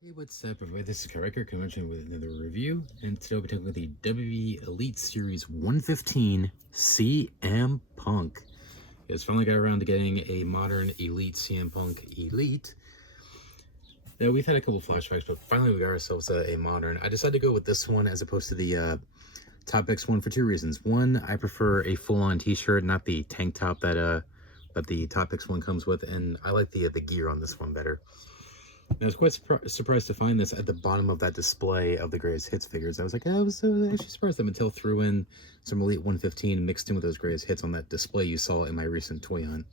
Hey, what's up, everybody? This is Kareka coming with another review, and today we'll be talking about the WWE Elite Series 115 CM Punk. It's finally got around to getting a modern Elite CM Punk Elite. Now, we've had a couple flashbacks, but finally we got ourselves a modern. I decided to go with this one as opposed to the Top X one for two reasons. One, I prefer a full-on t-shirt, not the tank top that the Top X one comes with, and I like the gear on this one better. And I was quite surprised to find this at the bottom of that display of the greatest hits figures. I was like, I was actually surprised that Mattel threw in some Elite 115 mixed in with those greatest hits on that display you saw in my recent toy hunt.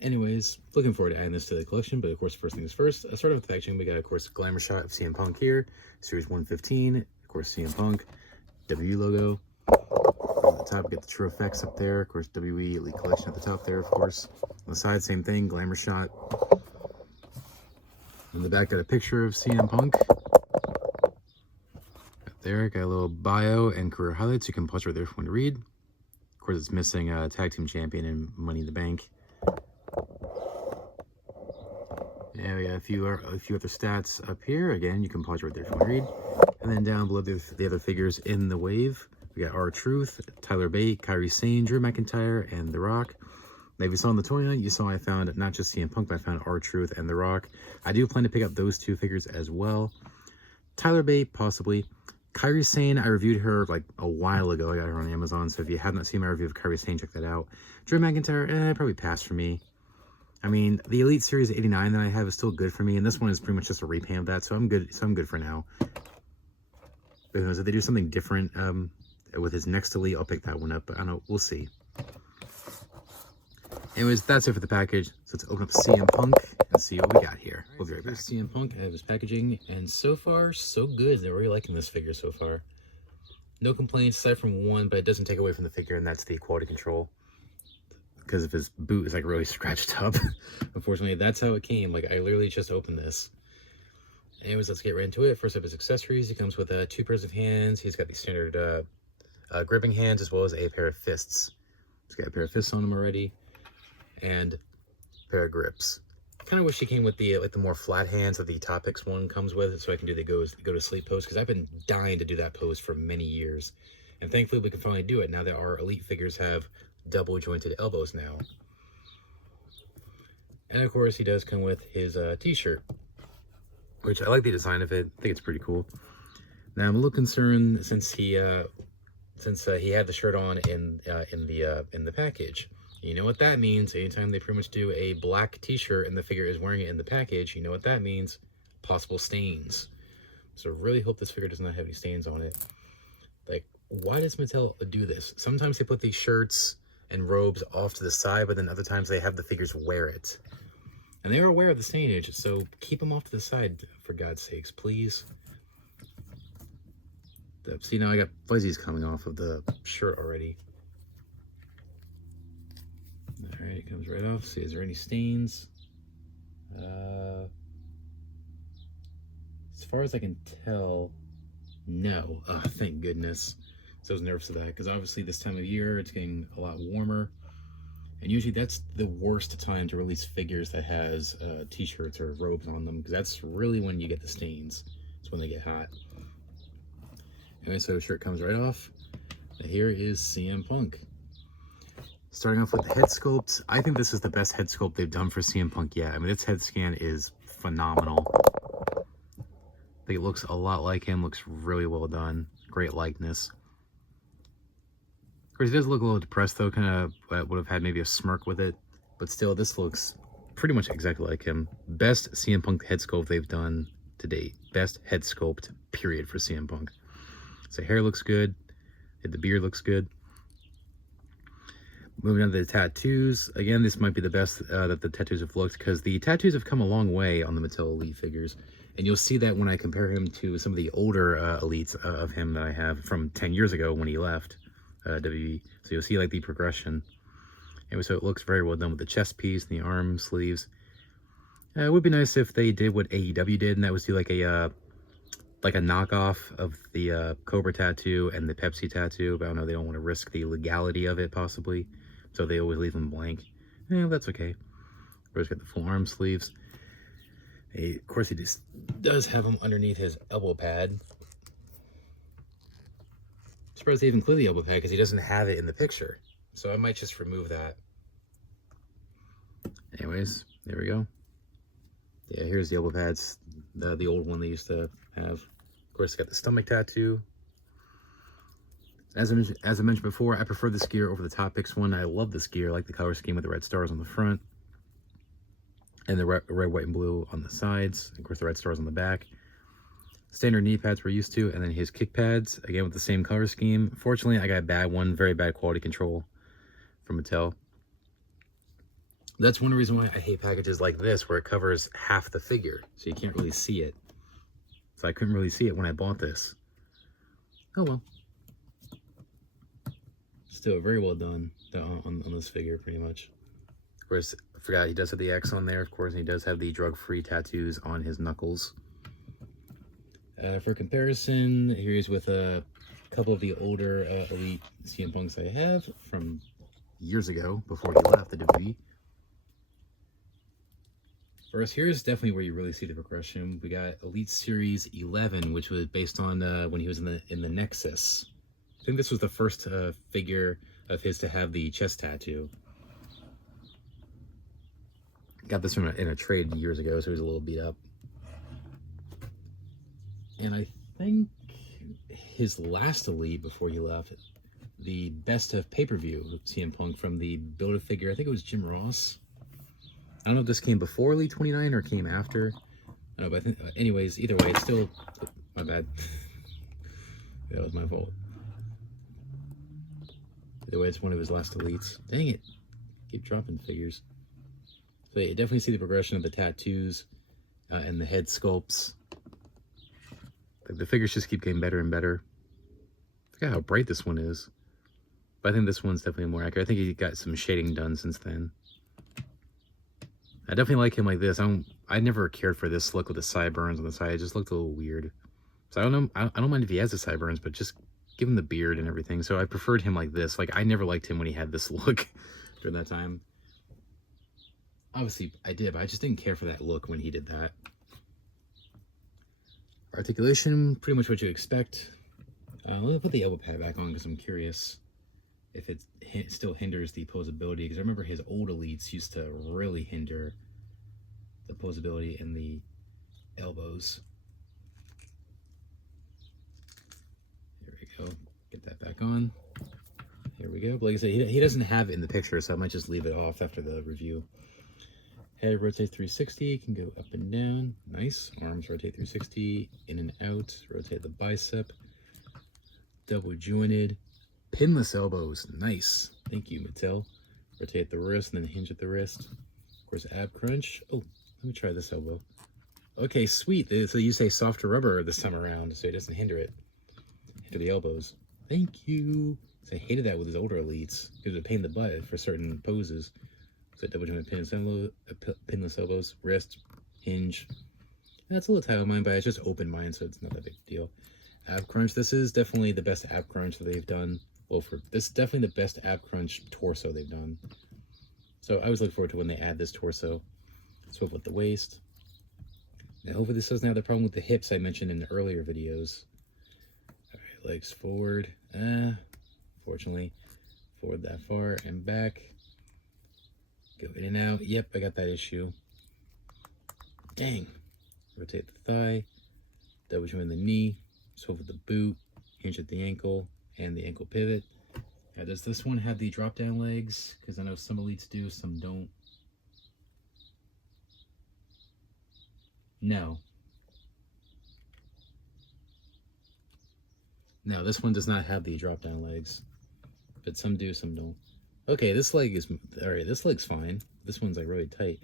Anyways, looking forward to adding this to the collection, but of course, first things first, I started with the packaging. We got, of course, a glamour shot of CM Punk here, Series 115, of course, CM Punk, WWE logo. On the top, we get the True Effects up there, of course, WWE Elite Collection at the top there, of course. On the side, same thing, glamour shot. In the back, got a picture of CM Punk. Got there, got a little bio and career highlights. You can pause right there if you want to read. Of course, it's missing a tag team champion and Money in the Bank. Yeah, we got a few other stats up here. Again, you can pause right there if you want to read. And then down below the other figures in the wave, we got R-Truth, Tyler Bate, Kairi Sane, Drew McIntyre, and The Rock. Now, if you saw in the toy hunt, you saw I found not just CM Punk, but I found R-Truth and The Rock. I do plan to pick up those two figures as well. Tyler Bate, possibly. Kairi Sane, I reviewed her like a while ago. I got her on Amazon, so if you have not seen my review of Kairi Sane, check that out. Drew McIntyre, probably pass for me. I mean, the Elite Series 89 that I have is still good for me, and this one is pretty much just a repaint of that, so I'm good. So I'm good for now. But if they do something different with his next Elite, I'll pick that one up. But I don't know, we'll see. Anyways, that's it for the package. So let's open up CM Punk and see what we got here. We'll be right back. CM Punk, I have his packaging, and so far, so good. They're really liking this figure so far. No complaints aside from one, but it doesn't take away from the figure, and that's the quality control. Because of his boot is like really scratched up. Unfortunately, that's how it came. Like, I literally just opened this. Anyways, let's get right into it. First up, his accessories. He comes with 2 pairs of hands. He's got the standard gripping hands as well as a pair of fists. He's got a pair of fists on him already. And a pair of grips. Kind of wish he came with the like the more flat hands that the Top X one comes with, so I can do the go to sleep pose, because I've been dying to do that pose for many years, and thankfully we can finally do it now that our Elite figures have double jointed elbows now. And of course, he does come with his t-shirt, which I like the design of it. I think it's pretty cool. Now I'm a little concerned since he had the shirt on in the package. You know what that means. Anytime they pretty much do a black t-shirt and the figure is wearing it in the package, you know what that means. Possible stains. So really hope this figure does not have any stains on it. Like, why does Mattel do this? Sometimes they put these shirts and robes off to the side, but then other times they have the figures wear it. And they are aware of the stainage, so keep them off to the side, for God's sakes, please. See, now I got fuzzies coming off of the shirt already. Alright, it comes right off. See, is there any stains? As far as I can tell, no. Oh, thank goodness. So I was nervous of that, because obviously this time of year, it's getting a lot warmer. And usually that's the worst time to release figures that has t-shirts or robes on them, because that's really when you get the stains. It's when they get hot. Anyway, so the shirt comes right off. And here is CM Punk. Starting off with the head sculpt, I think this is the best head sculpt they've done for CM Punk yet. I mean, this head scan is phenomenal. I think it looks a lot like him, looks really well done. Great likeness. Of course, he does look a little depressed, though, kind of would have had maybe a smirk with it. But still, this looks pretty much exactly like him. Best CM Punk head sculpt they've done to date. Best head sculpt, period, for CM Punk. So hair looks good. The beard looks good. Moving on to the tattoos. Again, this might be the best that the tattoos have looked, because the tattoos have come a long way on the Mattel Elite figures. And you'll see that when I compare him to some of the older Elites of him that I have from 10 years ago when he left WWE. So you'll see like the progression. Anyway, so it looks very well done with the chest piece and the arm sleeves. It would be nice if they did what AEW did, and that was do like a knockoff of the Cobra tattoo and the Pepsi tattoo. But I don't know, they don't want to risk the legality of it, possibly. So they always leave them blank. That's okay. Where's got the full arm sleeves. Of course, he just does have them underneath his elbow pad. Surprised they even include the elbow pad because he doesn't have it in the picture. So I might just remove that. Anyways, there we go. Yeah, here's the elbow pads, the old one they used to have. Of course, got the stomach tattoo. As I mentioned before, I prefer this gear over the Top Picks one. I love this gear. I like the color scheme with the red stars on the front. And the red, white, and blue on the sides. Of course, the red stars on the back. Standard knee pads we're used to. And then his kick pads, again, with the same color scheme. Fortunately, I got a bad one. Very bad quality control from Mattel. That's one reason why I hate packages like this, where it covers half the figure. So you can't really see it. So I couldn't really see it when I bought this. Oh well. Still very well done on this figure, pretty much. Of course, I forgot he does have the X on there, of course, and he does have the drug-free tattoos on his knuckles. For comparison, here he's with a couple of the older Elite CM Punks I have from years ago, before he left the WWE. First, here's definitely where you really see the progression. We got Elite Series 11, which was based on when he was in the Nexus. I think this was the first figure of his to have the chest tattoo. Got this one in a trade years ago, so he was a little beat up. And I think his last Elite before he left, the best of pay-per-view CM Punk from the Build-A-Figure, I think it was Jim Ross. I don't know if this came before Elite 29 or came after. I don't know, but I think, anyways, either way, it's still, oh, my bad. That was my fault. Either way, it's one of his last Elites. Dang it. Keep dropping figures. So yeah, you definitely see the progression of the tattoos and the head sculpts. Like, the figures just keep getting better and better. I forgot how bright this one is. But I think this one's definitely more accurate. I think he got some shading done since then. I definitely like him like this. I never cared for this look with the sideburns on the side. It just looked a little weird. So I don't know. I don't mind if he has the sideburns, but just give him the beard and everything. So I preferred him like this. Like, I never liked him when he had this look during that time. Obviously, I did, but I just didn't care for that look when he did that. Articulation, pretty much what you expect. Let me put the elbow pad back on because I'm curious if it still hinders the posability. Because I remember his old Elites used to really hinder the posability in the elbows. There we go. Get that back on. Here we go. But like I said, he doesn't have it in the picture, so I might just leave it off after the review. Head rotate 360, can go up and down. Nice. Arms rotate 360, in and out. Rotate the bicep. Double jointed. Pinless elbows. Nice. Thank you, Mattel. Rotate the wrist and then hinge at the wrist. Of course, ab crunch. Oh, let me try this elbow. Okay, sweet. So you say softer rubber this time around, so it doesn't hinder it. Hinder the elbows. Thank you. So I hated that with his older Elites. It was a pain in the butt for certain poses. So double jointed pinless elbows, wrist, hinge. That's a little tight on mine, but it's just open mine, so it's not that big a deal. Ab crunch. This is definitely the best ab crunch that they've done. Well, this is definitely the best ab crunch torso they've done. So I always look forward to when they add this torso. Swivel at the waist. Now, hopefully this doesn't have the problem with the hips I mentioned in the earlier videos. All right, legs forward. Fortunately, forward that far and back. Go in and out. Yep, I got that issue. Dang. Rotate the thigh. Double join the knee. Swivel the boot. Hinge at the ankle and the ankle pivot. Now, does this one have the drop down legs? Because I know some Elites do, some don't. No. No, this one does not have the drop down legs. But some do, some don't. Okay, this leg is, all right, this leg's fine. This one's like really tight.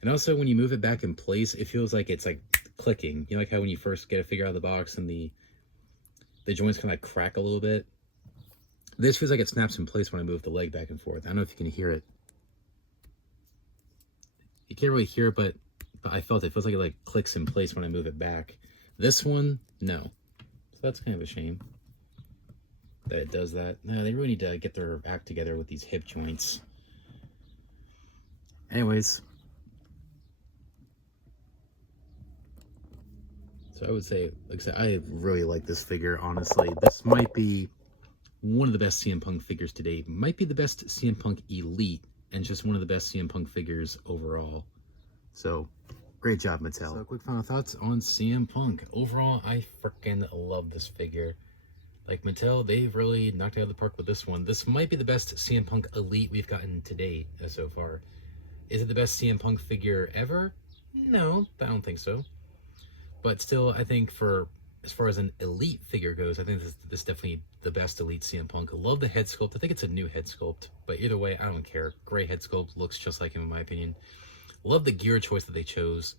And also when you move it back in place, it feels like it's like clicking. You know, like how when you first get a figure out of the box and the joints kind of crack a little bit. This feels like it snaps in place when I move the leg back and forth. I don't know if you can hear it. You can't really hear it, but I felt it. It feels like it like clicks in place when I move it back. This one, no. So that's kind of a shame that it does that. No, they really need to get their act together with these hip joints. Anyways. So I would say, like I said, I really like this figure, honestly. This might be one of the best CM Punk figures to date. Might be the best CM Punk Elite, and just one of the best CM Punk figures overall. So, great job, Mattel. So, quick final thoughts on CM Punk. Overall, I freaking love this figure. Like, Mattel, they've really knocked it out of the park with this one. This might be the best CM Punk Elite we've gotten to date so far. Is it the best CM Punk figure ever? No, I don't think so. But still, I think as far as an Elite figure goes, I think this is definitely the best Elite CM Punk. I love the head sculpt. I think it's a new head sculpt. But either way, I don't care. Great head sculpt. Looks just like him, in my opinion. Love the gear choice that they chose.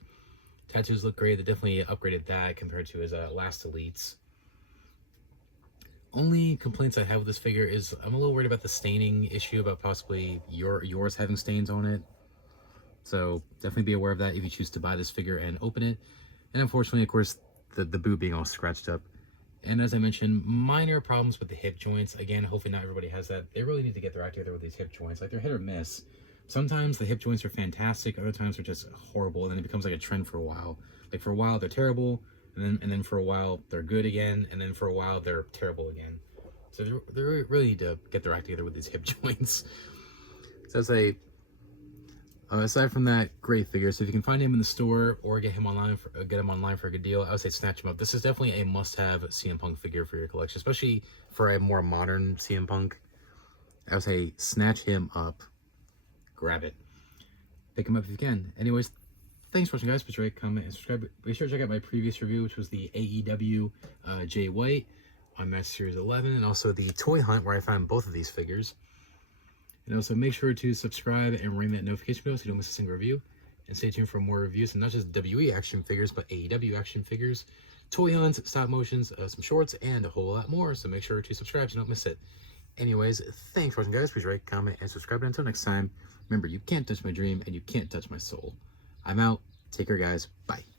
Tattoos look great. They definitely upgraded that compared to his last Elites. Only complaints I have with this figure is I'm a little worried about the staining issue, about possibly yours having stains on it. So definitely be aware of that if you choose to buy this figure and open it. And unfortunately, of course, the boot being all scratched up. And as I mentioned, minor problems with the hip joints. Again, hopefully not everybody has that. They really need to get their act together with these hip joints. Like, they're hit or miss. Sometimes the hip joints are fantastic. Other times they're just horrible. And then it becomes like a trend for a while. Like, for a while, they're terrible. And then for a while, they're good again. And then for a while, they're terrible again. So they really need to get their act together with these hip joints. So aside from that, great figure. So if you can find him in the store or get him online for a good deal, I would say snatch him up. This is definitely a must-have CM Punk figure for your collection, especially for a more modern CM Punk. I would say snatch him up, grab it, pick him up if you can. Anyways, thanks for watching, guys. Please rate, comment, and subscribe. Be sure to check out my previous review, which was the AEW Jay White on Match Series 11, and also the Toy Hunt, where I found both of these figures. And also make sure to subscribe and ring that notification bell so you don't miss a single review. And stay tuned for more reviews, and not just WWE action figures, but AEW action figures, toy hunts, stop motions, some shorts, and a whole lot more. So make sure to subscribe so you don't miss it. Anyways, thanks for watching, guys. Please rate, comment, and subscribe. And until next time, remember, you can't touch my dream and you can't touch my soul. I'm out. Take care, guys. Bye.